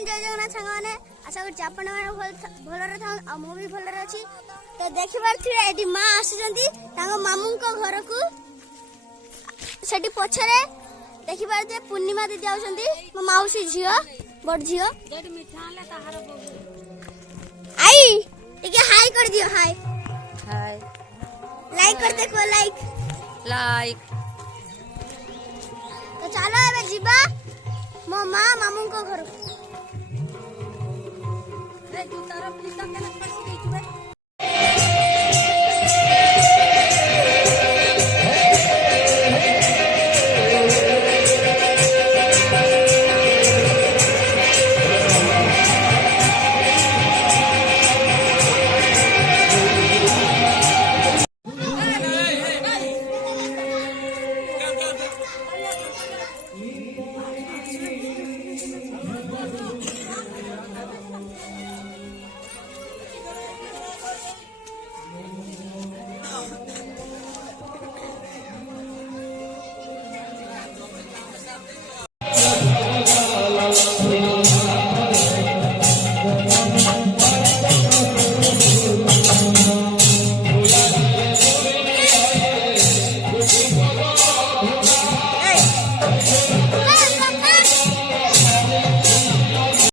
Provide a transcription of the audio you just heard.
everyone जय जगन्नाथ सांग माने आशा कर आपण माने भलरे था आ मु भी भलरे अछि तो देखिबार थिले एडी मां आसीजंती तांग मामू को घर को सेठी पछरे देखिबार जे पूर्णिमा दीदी आउछंती मो माउसी झियो बड झियो जेड मिठाले ताहार आई टिके हाय कर दियो हाय हाय लाइक कर देखो लाइक तो चलो एबे जीबा मो मां मामू को घर रे तू तारा पिता केना फसी गई छुबे